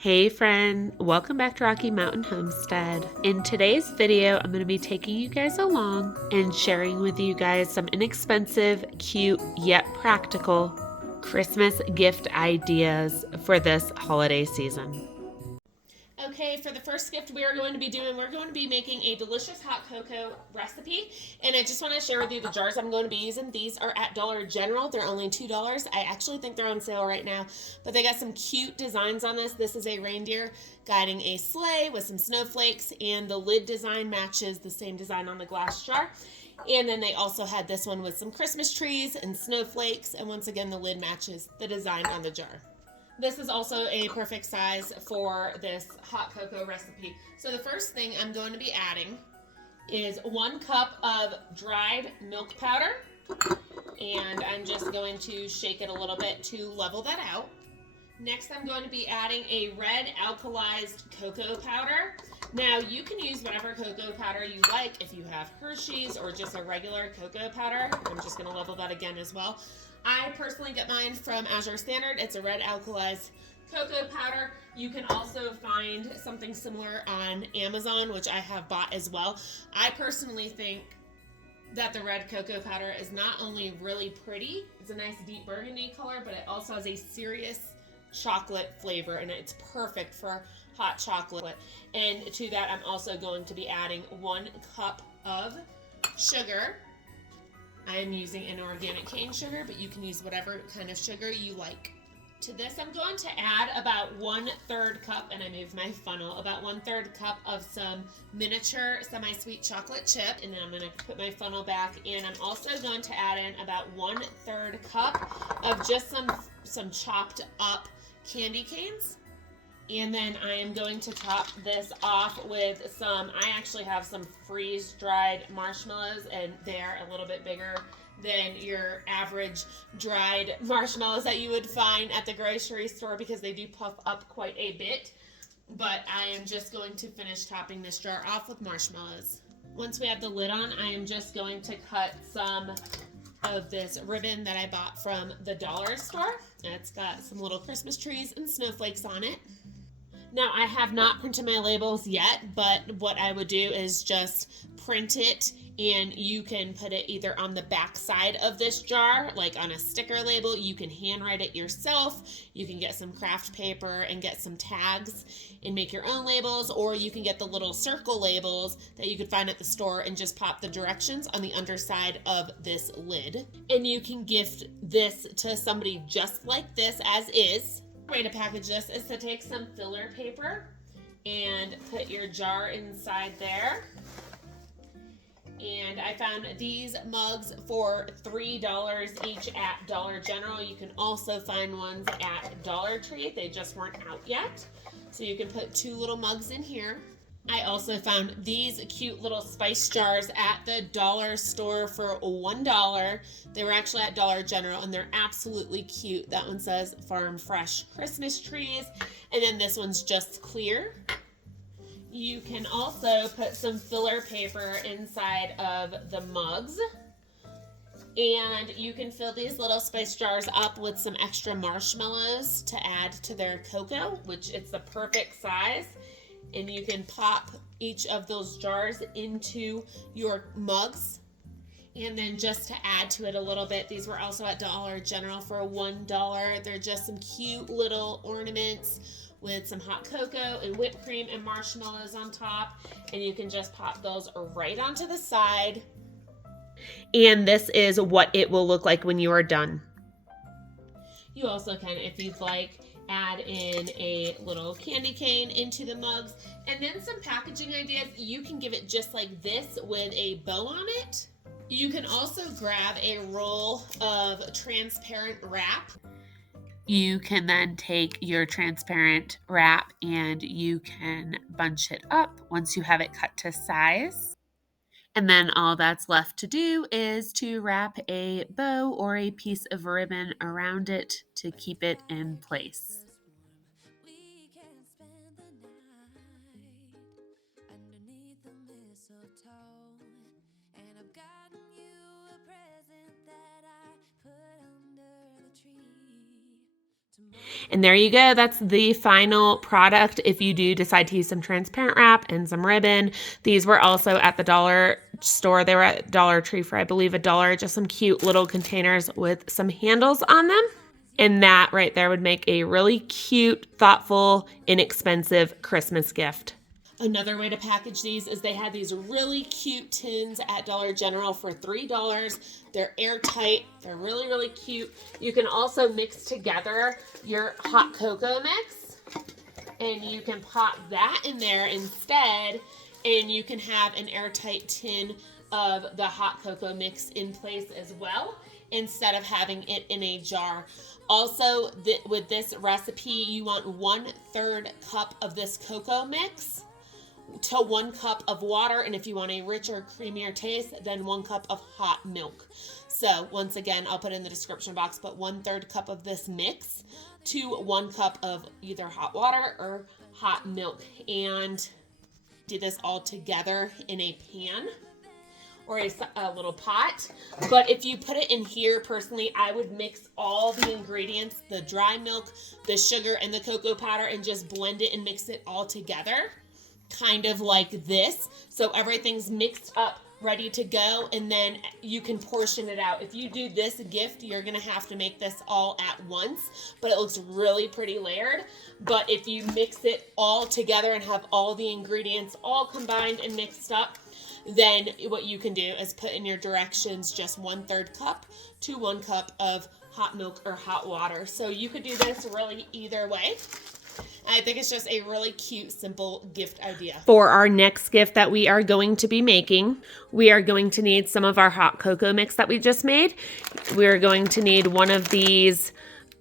Hey friend, welcome back to Rocky Mountain Homestead. In today's video, I'm going to be taking you guys along and sharing with you guys some inexpensive, cute, yet practical Christmas gift ideas for this holiday season. Okay, for the first gift we're going to be making a delicious hot cocoa recipe. And I just want to share with you the jars I'm going to be using. These are at Dollar General. They're only $2. I actually think they're on sale right now. But they got some cute designs on this. This is a reindeer guiding a sleigh with some snowflakes. And the lid design matches the same design on the glass jar. And then they also had this one with some Christmas trees and snowflakes. And once again, the lid matches the design on the jar. This is also a perfect size for this hot cocoa recipe. So the first thing I'm going to be adding is 1 cup of dried milk powder. And I'm just going to shake it a little bit to level that out. Next, I'm going to be adding a red alkalized cocoa powder. Now, you can use whatever cocoa powder you like if you have Hershey's or just a regular cocoa powder. I'm just going to level that again as well. I personally get mine from Azure Standard. It's a red alkalized cocoa powder. You can also find something similar on Amazon, which I have bought as well. I personally think that the red cocoa powder is not only really pretty, it's a nice deep burgundy color, but it also has a serious chocolate flavor, and it's perfect for hot chocolate. And to that, I'm also going to be adding 1 cup of sugar. I am using an organic cane sugar, but you can use whatever kind of sugar you like. To this, I'm going to add about 1/3 cup, and I moved my funnel, about 1/3 cup of some miniature semi-sweet chocolate chip, and then I'm going to put my funnel back, and I'm also going to add in about 1/3 cup of just some chopped up candy canes. And then I am going to top this off with I actually have some freeze-dried marshmallows, and they're a little bit bigger than your average dried marshmallows that you would find at the grocery store because they do puff up quite a bit. But I am just going to finish topping this jar off with marshmallows. Once we have the lid on, I am just going to cut some of this ribbon that I bought from the dollar store. It's got some little Christmas trees and snowflakes on it. Now, I have not printed my labels yet, but what I would do is just print it, and you can put it either on the back side of this jar, like on a sticker label. You can handwrite it yourself. You can get some craft paper and get some tags and make your own labels, or you can get the little circle labels that you could find at the store and just pop the directions on the underside of this lid. And you can gift this to somebody just like this as is. Way to package this is to take some filler paper and put your jar inside there. And I found these mugs for $3 each at Dollar General. You can also find ones at Dollar Tree. They just weren't out yet. So you can put 2 little mugs in here. I also found these cute little spice jars at the dollar store for $1. They were actually at Dollar General, and they're absolutely cute. That one says Farm Fresh Christmas Trees, and then this one's just clear. You can also put some filler paper inside of the mugs, and you can fill these little spice jars up with some extra marshmallows to add to their cocoa, which it's the perfect size. And you can pop each of those jars into your mugs. And then just to add to it a little bit, these were also at Dollar General for $1. They're just some cute little ornaments with some hot cocoa and whipped cream and marshmallows on top. And you can just pop those right onto the side. And this is what it will look like when you are done. You also can, if you'd like, add in a little candy cane into the mugs. And then some packaging ideas. You can give it just like this with a bow on it. You can also grab a roll of transparent wrap. You can then take your transparent wrap and you can bunch it up once you have it cut to size. And then all that's left to do is to wrap a bow or a piece of ribbon around it to keep it in place. And there you go. That's the final product. If you do decide to use some transparent wrap and some ribbon, these were also at the dollar store. They were at Dollar Tree for, I believe, $1. Just some cute little containers with some handles on them. And that right there would make a really cute, thoughtful, inexpensive Christmas gift. Another way to package these is they had these really cute tins at Dollar General for $3. They're airtight. They're really, really cute. You can also mix together your hot cocoa mix, and you can pop that in there instead, and you can have an airtight tin of the hot cocoa mix in place as well, instead of having it in a jar. Also, with this recipe, you want 1/3 cup of this cocoa mix to 1 cup of water, and if you want a richer, creamier taste, then 1 cup of hot milk. So once again, I'll put it in the description box, but 1/3 cup of this mix to 1 cup of either hot water or hot milk, and do this all together in a pan or a little pot. But if you put it in here, personally, I would mix all the ingredients, the dry milk, the sugar, and the cocoa powder, and just blend it and mix it all together, kind of like this. So everything's mixed up, ready to go, and then you can portion it out. If you do this gift, you're gonna have to make this all at once, but it looks really pretty layered. But if you mix it all together and have all the ingredients all combined and mixed up, then what you can do is put in your directions just 1/3 cup to 1 cup of hot milk or hot water. So you could do this really either way. I think it's just a really cute, simple gift idea. For our next gift that we are going to be making, we are going to need some of our hot cocoa mix that we just made. We're going to need one of these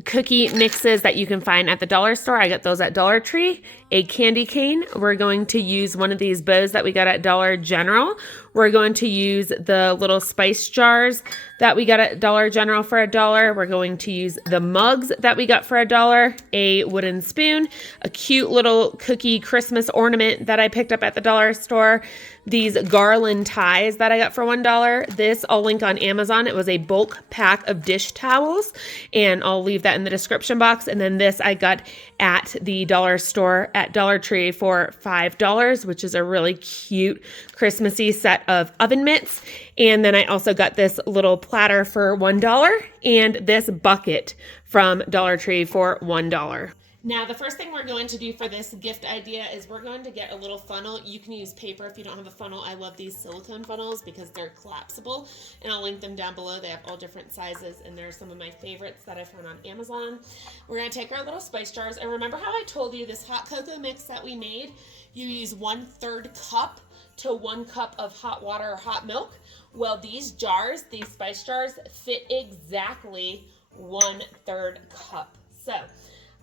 cookie mixes that you can find at the dollar store. I got those at Dollar Tree. A candy cane. We're going to use one of these bows that we got at Dollar General. We're going to use the little spice jars that we got at Dollar General for $1. We're going to use the mugs that we got for $1, a wooden spoon, a cute little cookie Christmas ornament that I picked up at the dollar store, these garland ties that I got for $1. This I'll link on Amazon. It was a bulk pack of dish towels, and I'll leave that in the description box. And then this I got at the dollar store at Dollar Tree for $5, which is a really cute Christmassy set of oven mitts. And then I also got this little platter for $1 and this bucket from Dollar Tree for $1. Now, the first thing we're going to do for this gift idea is we're going to get a little funnel. You can use paper if you don't have a funnel. I love these silicone funnels because they're collapsible, and I'll link them down below. They have all different sizes, and they're some of my favorites that I found on Amazon. We're going to take our little spice jars, and remember how I told you this hot cocoa mix that we made? You use 1/3 cup to 1 cup of hot water or hot milk. Well, these jars, these spice jars, fit exactly 1/3 cup. So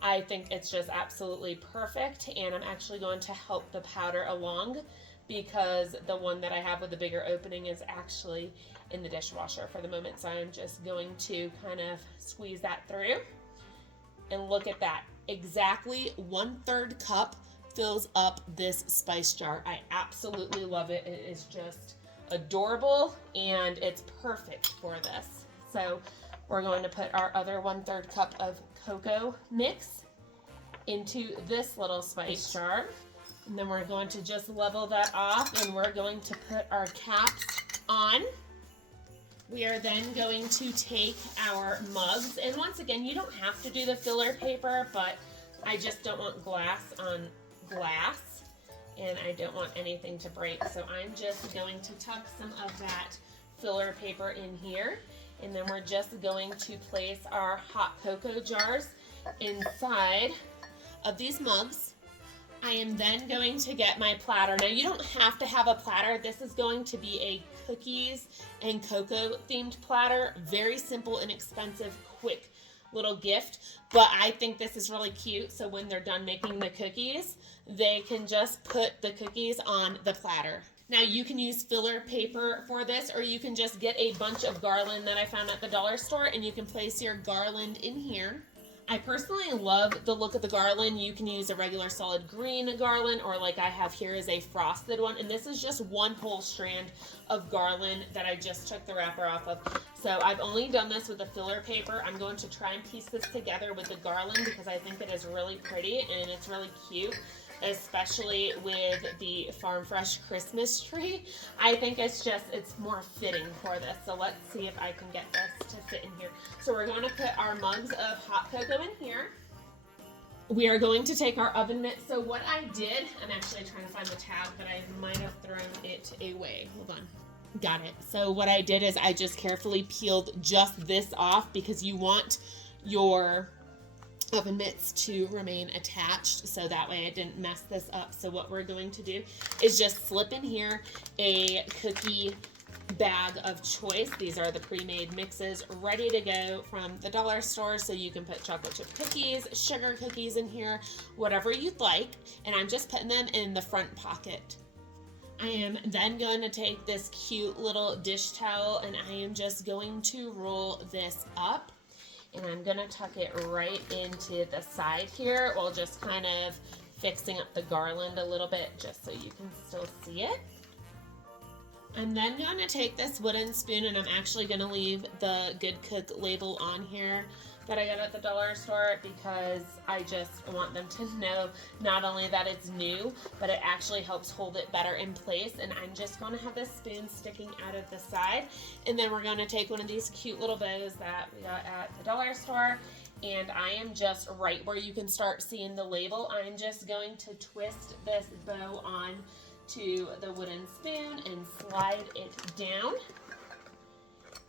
I think it's just absolutely perfect, and I'm actually going to help the powder along because the one that I have with the bigger opening is actually in the dishwasher for the moment. So I'm just going to kind of squeeze that through, and look at that. Exactly 1/3 cup fills up this spice jar. I absolutely love it. It is just adorable, and it's perfect for this. So we're going to put our other 1/3 cup of cocoa mix into this little spice jar, and then we're going to just level that off, and we're going to put our caps on. We are then going to take our mugs, and once again, you don't have to do the filler paper, but I just don't want glass on glass, and I don't want anything to break, so I'm just going to tuck some of that filler paper in here, and then we're just going to place our hot cocoa jars inside of these mugs. I am then going to get my platter. Now, you don't have to have a platter. This is going to be a cookies and cocoa themed platter. Very simple, inexpensive, quick little gift, but I think this is really cute. So when they're done making the cookies, they can just put the cookies on the platter. Now, you can use filler paper for this, or you can just get a bunch of garland that I found at the dollar store, and you can place your garland in here I personally love the look of the garland. You can use a regular solid green garland, or like I have here is a frosted one. And this is just one whole strand of garland that I just took the wrapper off of. So I've only done this with the filler paper. I'm going to try and piece this together with the garland because I think it is really pretty and it's really cute, especially with the Farm Fresh Christmas tree. I think it's more fitting for this. So let's see if I can get this to fit in here. So we're going to put our mugs of hot cocoa in here. We are going to take our oven mitt. So what I did, I'm actually trying to find the tab, but I might have thrown it away. Hold on. Got it. So what I did is I just carefully peeled just this off because you want your oven mitts to remain attached, so that way I didn't mess this up. So what we're going to do is just slip in here a cookie bag of choice. These are the pre-made mixes ready to go from the dollar store, so you can put chocolate chip cookies, sugar cookies in here, whatever you'd like, and I'm just putting them in the front pocket. I am then going to take this cute little dish towel and I am just going to roll this up. And I'm going to tuck it right into the side here while just kind of fixing up the garland a little bit just so you can still see it. I'm then going to take this wooden spoon and I'm actually going to leave the Good Cook label on here that I got at the dollar store because I just want them to know not only that it's new, but it actually helps hold it better in place. And I'm just going to have this spoon sticking out of the side. And then we're going to take one of these cute little bows that we got at the dollar store. And I am just right where you can start seeing the label. I'm just going to twist this bow on to the wooden spoon and slide it down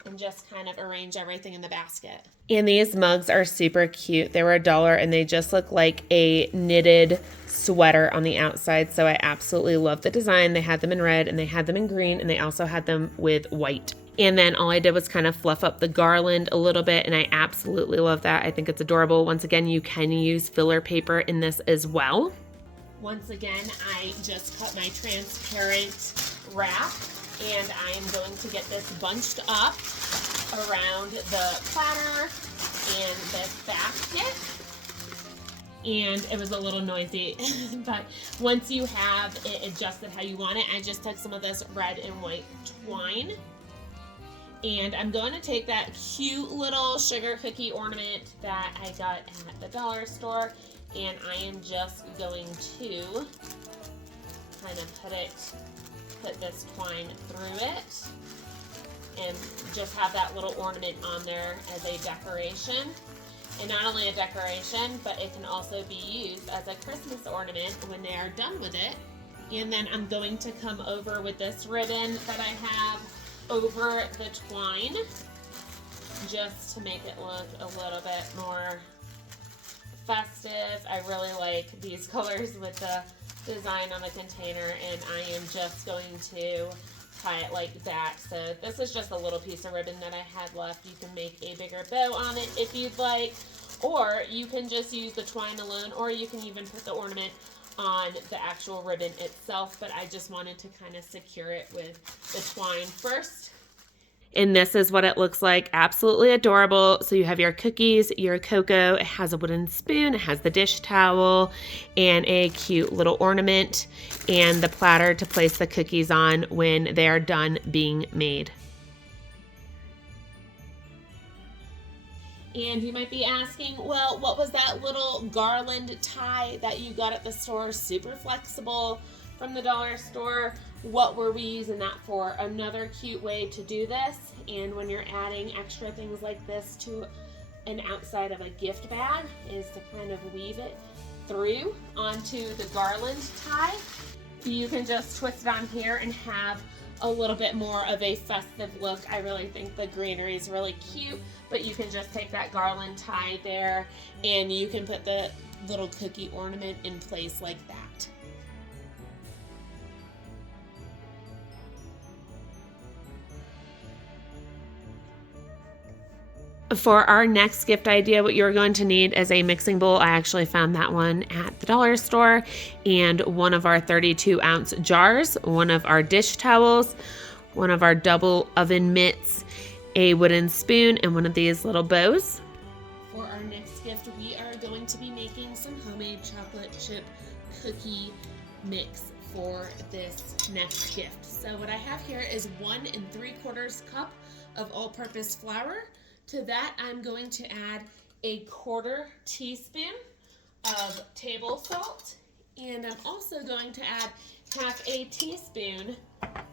and just kind of arrange everything in the basket. And these mugs are super cute. They were $1 and they just look like a knitted sweater on the outside. So I absolutely love the design. They had them in red and they had them in green and they also had them with white. And then all I did was kind of fluff up the garland a little bit and I absolutely love that. I think it's adorable. Once again, you can use filler paper in this as well. Once again, I just cut my transparent wrap and I am going to get this bunched up around the platter and this basket. And it was a little noisy, but once you have it adjusted how you want it, I just took some of this red and white twine. And I'm going to take that cute little sugar cookie ornament that I got at the dollar store, and I am just going to kind of put this twine through it and just have that little ornament on there as a decoration. And not only a decoration, but it can also be used as a Christmas ornament when they are done with it. And then I'm going to come over with this ribbon that I have over the twine just to make it look a little bit more festive. I really like these colors with the design on the container, and I am just going to tie it like that. So this is just a little piece of ribbon that I had left. You can make a bigger bow on it if you'd like, or you can just use the twine alone, or you can even put the ornament on the actual ribbon itself, but I just wanted to kind of secure it with the twine first. And this is what it looks like. Absolutely adorable. So you have your cookies, your cocoa, it has a wooden spoon, it has the dish towel, and a cute little ornament, and the platter to place the cookies on when they're done being made. And you might be asking, well, what was that little garland tie that you got at the store? Super flexible from the dollar store. What were we using that for? Another cute way to do this, and when you're adding extra things like this to an outside of a gift bag, is to kind of weave it through onto the garland tie. You can just twist it on here and have a little bit more of a festive look. I really think the greenery is really cute, but you can just take that garland tie there and you can put the little cookie ornament in place like that. For our next gift idea, what you're going to need is a mixing bowl. I actually found that one at the dollar store, and one of our 32-ounce jars, one of our dish towels, one of our double oven mitts, a wooden spoon, and one of these little bows. For our next gift, we are going to be making some homemade chocolate chip cookie mix for this next gift. So what I have here is 1 3/4 cup of all-purpose flour. To that, I'm going to add a 1/4 teaspoon of table salt, and I'm also going to add 1/2 a teaspoon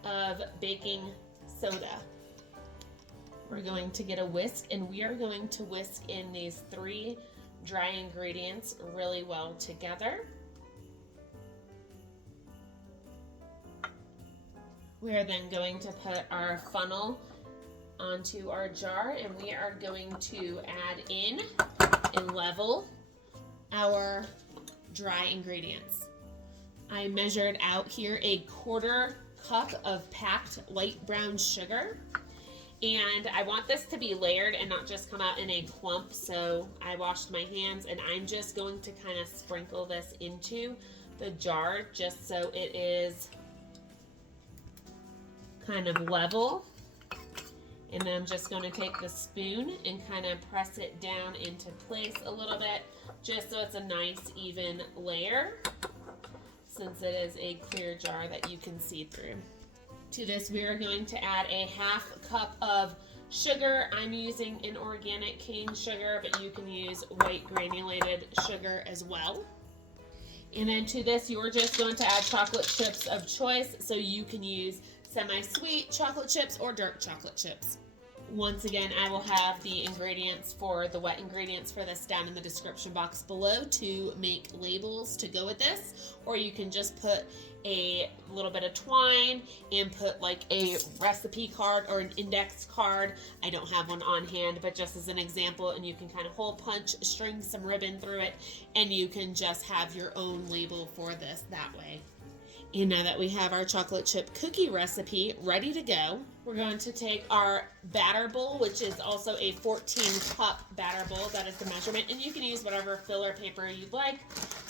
of baking soda. We're going to get a whisk, and we are going to whisk in these 3 dry ingredients really well together. We are then going to put our funnel onto our jar, and we are going to add in and level our dry ingredients. I measured out here a 1/4 cup of packed light brown sugar, and I want this to be layered and not just come out in a clump, so I washed my hands, and I'm just going to kind of sprinkle this into the jar just so it is kind of level. And then I'm just going to take the spoon and kind of press it down into place a little bit, just so it's a nice even layer, since it is a clear jar that you can see through. To this, we are going to add a 1/2 cup of sugar. I'm using an organic cane sugar, but you can use white granulated sugar as well. And then to this, you're just going to add chocolate chips of choice, so you can use semi-sweet chocolate chips or dark chocolate chips. Once again, I will have the ingredients for the wet ingredients for this down in the description box below to make labels to go with this, or you can just put a little bit of twine and put like a recipe card or an index card. I don't have one on hand, but just as an example, and you can kind of hole punch, string some ribbon through it, and you can just have your own label for this that way. And now that we have our chocolate chip cookie recipe ready to go, we're going to take our batter bowl, which is also a 14-cup batter bowl. That is the measurement. And you can use whatever filler paper you'd like,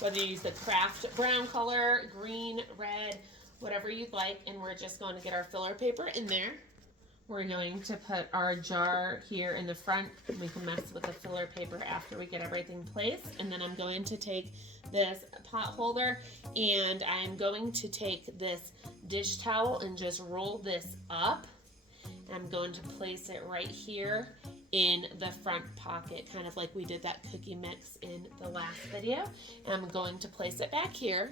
whether you use the craft brown color, green, red, whatever you'd like. And we're just going to get our filler paper in there. We're going to put our jar here in the front. We can mess with the filler paper after we get everything placed. And then I'm going to take this pot holder, and I'm going to take this dish towel and just roll this up. And I'm going to place it right here in the front pocket, kind of like we did that cookie mix in the last video. And I'm going to place it back here.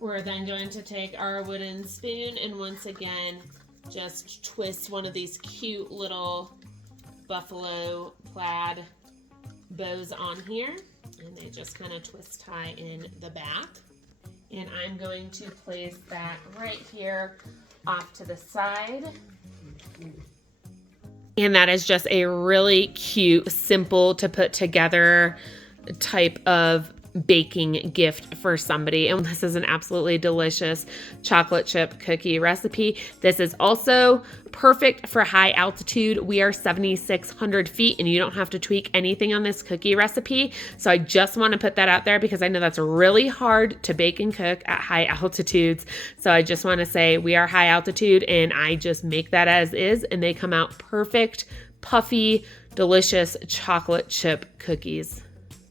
We're then going to take our wooden spoon and once again just twist one of these cute little buffalo plaid bows on here, and they just kind of twist tie in the back. And I'm going to place that right here off to the side. And that is just a really cute, simple to put together type of baking gift for somebody. And this is an absolutely delicious chocolate chip cookie recipe. This is also perfect for high altitude. We are 7,600 feet and you don't have to tweak anything on this cookie recipe. So I just want to put that out there because I know that's really hard to bake and cook at high altitudes. So I just want to say we are high altitude and I just make that as is and they come out perfect, puffy, delicious chocolate chip cookies.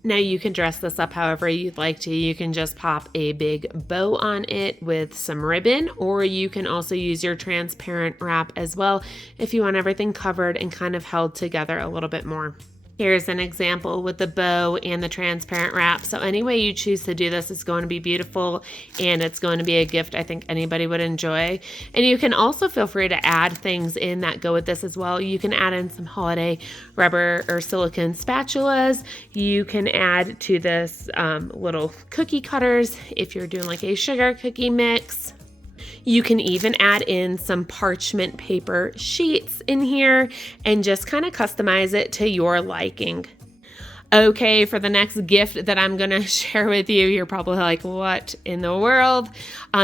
Now you can dress this up however you'd like to. You can just pop a big bow on it with some ribbon, or you can also use your transparent wrap as well if you want everything covered and kind of held together a little bit more. Here's an example with the bow and the transparent wrap. So any way you choose to do this is going to be beautiful and it's going to be a gift I think anybody would enjoy. And you can also feel free to add things in that go with this as well. You can add in some holiday rubber or silicone spatulas. You can add to this little cookie cutters if you're doing like a sugar cookie mix. You can even add in some parchment paper sheets in here and just kind of customize it to your liking. Okay, for the next gift that I'm going to share with you, you're probably like, what in the world?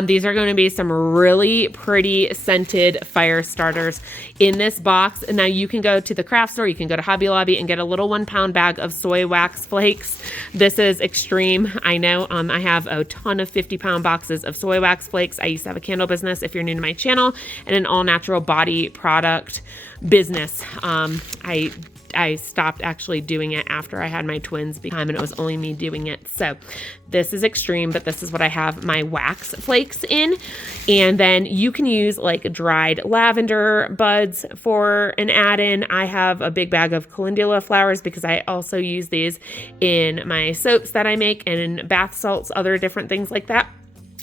These are going to be some really pretty scented fire starters in this box. And now you can go to the craft store, you can go to Hobby Lobby and get a little 1-pound bag of soy wax flakes. This is extreme. I know I have a ton of 50-pound boxes of soy wax flakes. I used to have a candle business if you're new to my channel, and an all-natural body product business. I stopped actually doing it after I had my twins, and it was only me doing it. So this is extreme, but this is what I have my wax flakes in. And then you can use like dried lavender buds for an add-in. I have a big bag of calendula flowers because I also use these in my soaps that I make and in bath salts, other different things like that.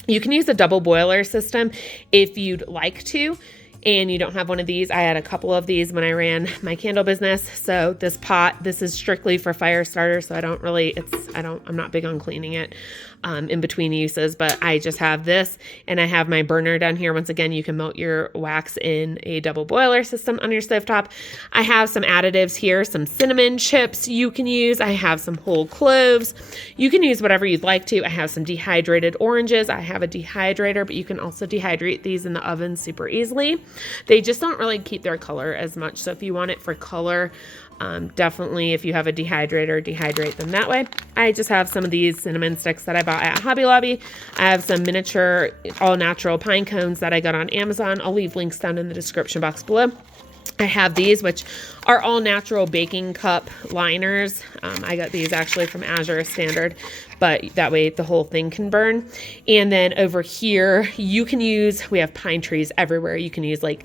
You can use a double boiler system if you'd like to, and you don't have one of these. I had a couple of these when I ran my candle business. So this pot, this is strictly for fire starters. So I'm not big on cleaning it in between uses, but I just have this, and I have my burner down here. Once again, you can melt your wax in a double boiler system on your stovetop. I have some additives here, some cinnamon chips you can use. I have some whole cloves. You can use whatever you'd like to. I have some dehydrated oranges. I have a dehydrator, but you can also dehydrate these in the oven super easily. They just don't really keep their color as much. So if you want it for color, definitely if you have a dehydrator, dehydrate them that way. I just have some of these cinnamon sticks that I bought at Hobby Lobby. I have some miniature all natural pine cones that I got on Amazon. I'll leave links down in the description box below. I have these, which are all natural baking cup liners. I got these actually from Azure Standard, but that way the whole thing can burn. And then over here, you can use, we have pine trees everywhere. You can use like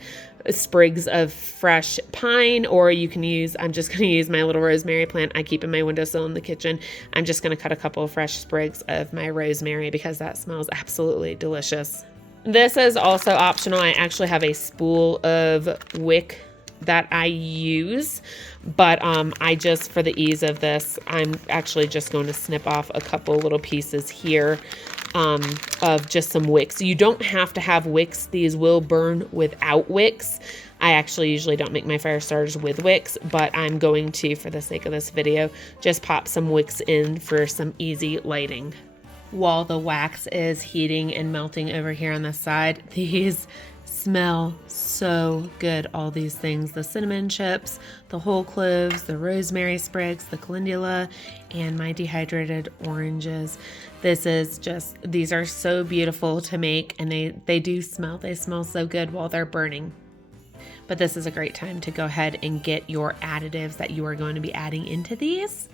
sprigs of fresh pine, or you can use, I'm just going to use my little rosemary plant I keep in my windowsill in the kitchen. I'm just going to cut a couple of fresh sprigs of my rosemary because that smells absolutely delicious. This is also optional. I actually have a spool of wick that I use, but I just, for the ease of this, I'm actually just going to snip off a couple little pieces here of just some wicks. You don't have to have wicks. These will burn without wicks. I actually usually don't make my fire starters with wicks, but I'm going to, for the sake of this video, just pop some wicks in for some easy lighting. While the wax is heating and melting over here on the side, these smell so good. All these things, the cinnamon chips, the whole cloves, the rosemary sprigs, the calendula, and my dehydrated oranges. These are so beautiful to make, and they smell so good while they're burning. But this is a great time to go ahead and get your additives that you are going to be adding into these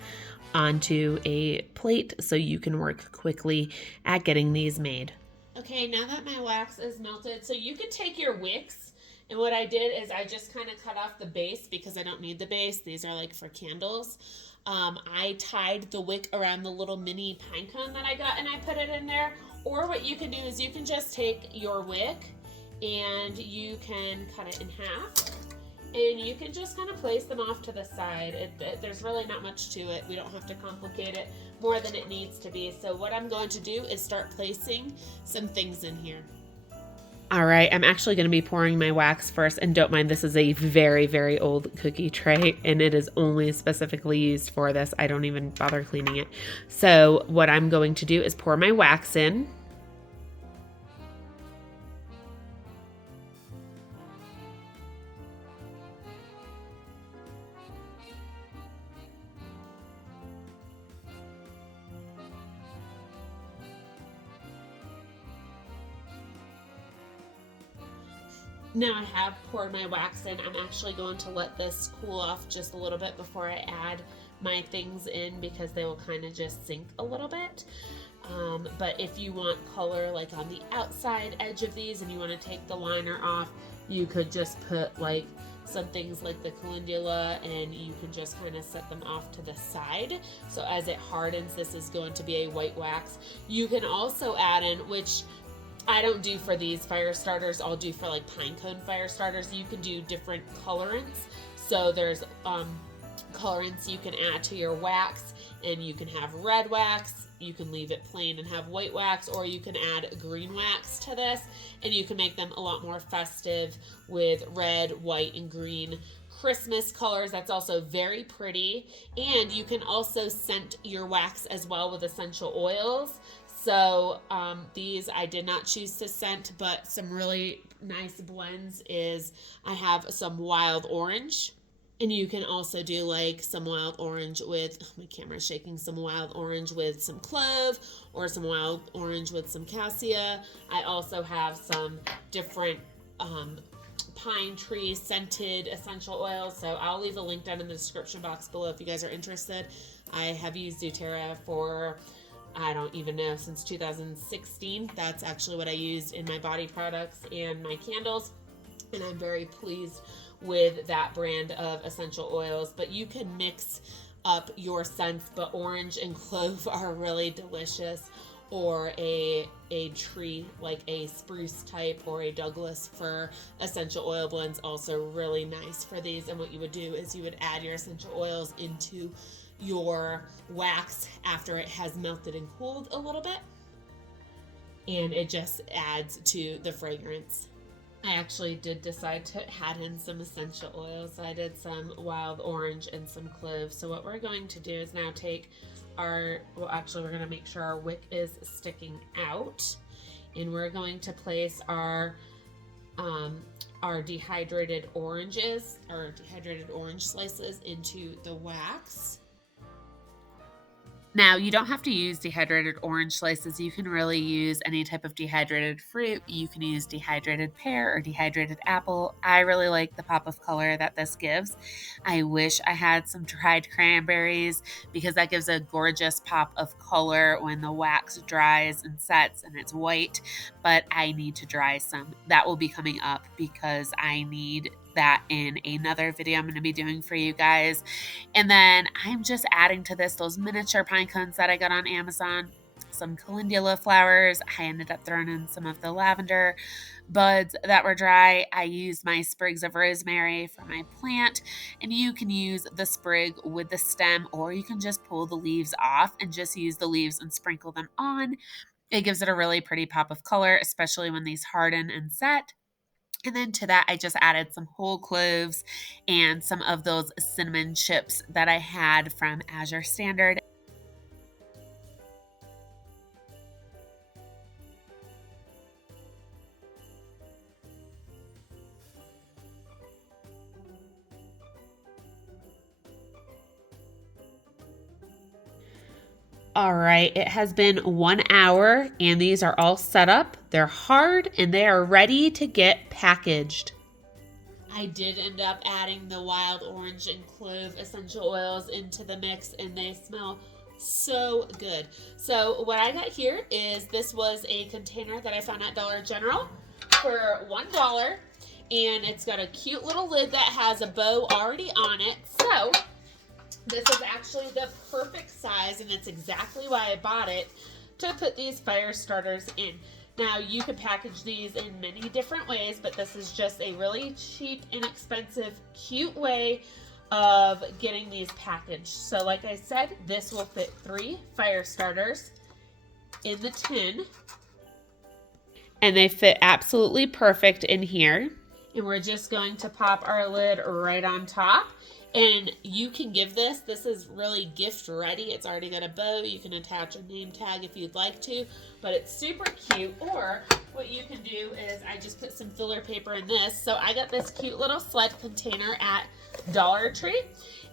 onto a plate so you can work quickly at getting these made. Okay, now that my wax is melted, so you can take your wicks, and what I did is I just kind of cut off the base because I don't need the base. These are like for candles. I tied the wick around the little mini pine cone that I got, and I put it in there. Or what you can do is you can just take your wick and you can cut it in half, and you can just kind of place them off to the side. There's really not much to it. We don't have to complicate it more than it needs to be. So what I'm going to do is start placing some things in here. All right, I'm actually going to be pouring my wax first, and don't mind, this is a very, very old cookie tray, and it is only specifically used for this. I don't even bother cleaning it. So what I'm going to do is pour my wax in. Now I have poured my wax in. I'm actually going to let this cool off just a little bit before I add my things in because they will kind of just sink a little bit. But if you want color like on the outside edge of these and you want to take the liner off, you could just put like some things like the calendula, and you can just kind of set them off to the side. So as it hardens, this is going to be a white wax. You can also add in, which I don't do for these fire starters, I'll do for like pine cone fire starters. You can do different colorants. So there's colorants you can add to your wax, and you can have red wax, you can leave it plain and have white wax, or you can add green wax to this, and you can make them a lot more festive with red, white, and green Christmas colors. That's also very pretty. And you can also scent your wax as well with essential oils. So these I did not choose to scent, but some really nice blends is I have some wild orange, and you can also do like some wild orange with, oh, my camera's shaking, some wild orange with some clove, or some wild orange with some cassia. I also have some different pine tree scented essential oils. So I'll leave a link down in the description box below if you guys are interested. I have used doTERRA for, I don't even know, since 2016. That's actually what I used in my body products and my candles, and I'm very pleased with that brand of essential oils. But you can mix up your scents, but orange and clove are really delicious, or a tree like a spruce type or a Douglas fir essential oil blends, also really nice for these. And what you would do is you would add your essential oils into your wax after it has melted and cooled a little bit, and it just adds to the fragrance. I actually did decide to add in some essential oils. I did some wild orange and some cloves. So what we're going to do is now take our, well, actually we're going to make sure our wick is sticking out, and we're going to place our dehydrated oranges, our dehydrated orange slices into the wax. Now, you don't have to use dehydrated orange slices. You can really use any type of dehydrated fruit. You can use dehydrated pear or dehydrated apple. I really like the pop of color that this gives. I wish I had some dried cranberries because that gives a gorgeous pop of color when the wax dries and sets and it's white, but I need to dry some. That will be coming up because I need that in another video I'm going to be doing for you guys. And then I'm just adding to this those miniature pine cones that I got on Amazon, some calendula flowers. I ended up throwing in some of the lavender buds that were dry. I used my sprigs of rosemary for my plant, and you can use the sprig with the stem, or you can just pull the leaves off and just use the leaves and sprinkle them on. It gives it a really pretty pop of color, especially when these harden and set. And then to that, I just added some whole cloves and some of those cinnamon chips that I had from Azure Standard. All right, it has been 1 hour and these are all set up. They're hard and they are ready to get packaged. I did end up adding the wild orange and clove essential oils into the mix, and they smell so good. So what I got here is, this was a container that I found at Dollar General for $1, and it's got a cute little lid that has a bow already on it. So this is actually the perfect size, and it's exactly why I bought it, to put these fire starters in. Now, you could package these in many different ways, but this is just a really cheap, inexpensive, cute way of getting these packaged. So like I said, this will fit 3 fire starters in the tin, and they fit absolutely perfect in here. And we're just going to pop our lid right on top. And you can give this is really gift ready. It's already got a bow. You can attach a name tag if you'd like to, but it's super cute. Or what you can do is, I just put some filler paper in this. So I got this cute little sled container at Dollar Tree.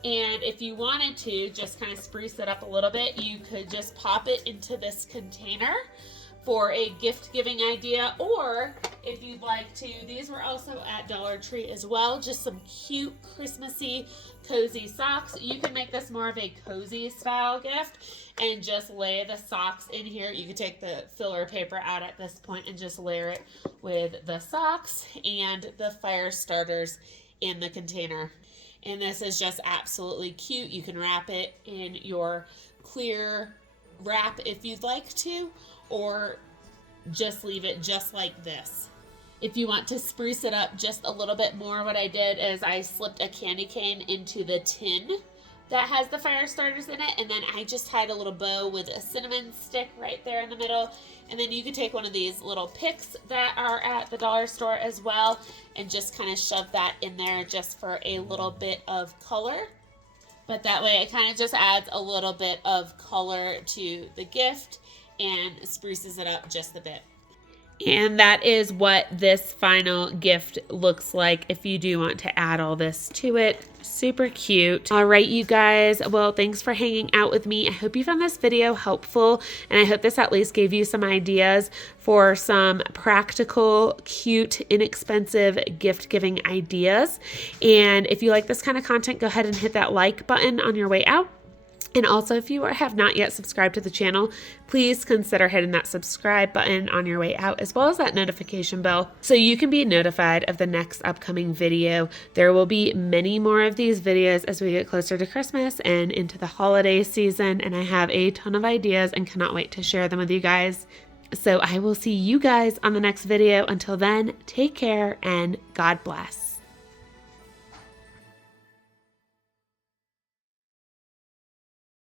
And if you wanted to just kind of spruce it up a little bit, you could just pop it into this container for a gift giving idea. Or if you'd like to, these were also at Dollar Tree as well, just some cute Christmassy cozy socks. You can make this more of a cozy style gift and just lay the socks in here. You can take the filler paper out at this point and just layer it with the socks and the fire starters in the container. And this is just absolutely cute. You can wrap it in your clear wrap if you'd like to, or just leave it just like this. If you want to spruce it up just a little bit more, what I did is I slipped a candy cane into the tin that has the fire starters in it, and then I just tied a little bow with a cinnamon stick right there in the middle. And then you could take one of these little picks that are at the dollar store as well and just kind of shove that in there just for a little bit of color. But that way it kind of just adds a little bit of color to the gift and spruces it up just a bit. And that is what this final gift looks like if you do want to add all this to it. Super cute. All right, you guys. Well, thanks for hanging out with me. I hope you found this video helpful, and I hope this at least gave you some ideas for some practical, cute, inexpensive gift giving ideas. And if you like this kind of content, go ahead and hit that like button on your way out. And also, if you have not yet subscribed to the channel, please consider hitting that subscribe button on your way out, as well as that notification bell, so you can be notified of the next upcoming video. There will be many more of these videos as we get closer to Christmas and into the holiday season, and I have a ton of ideas and cannot wait to share them with you guys. So I will see you guys on the next video. Until then, take care and God bless.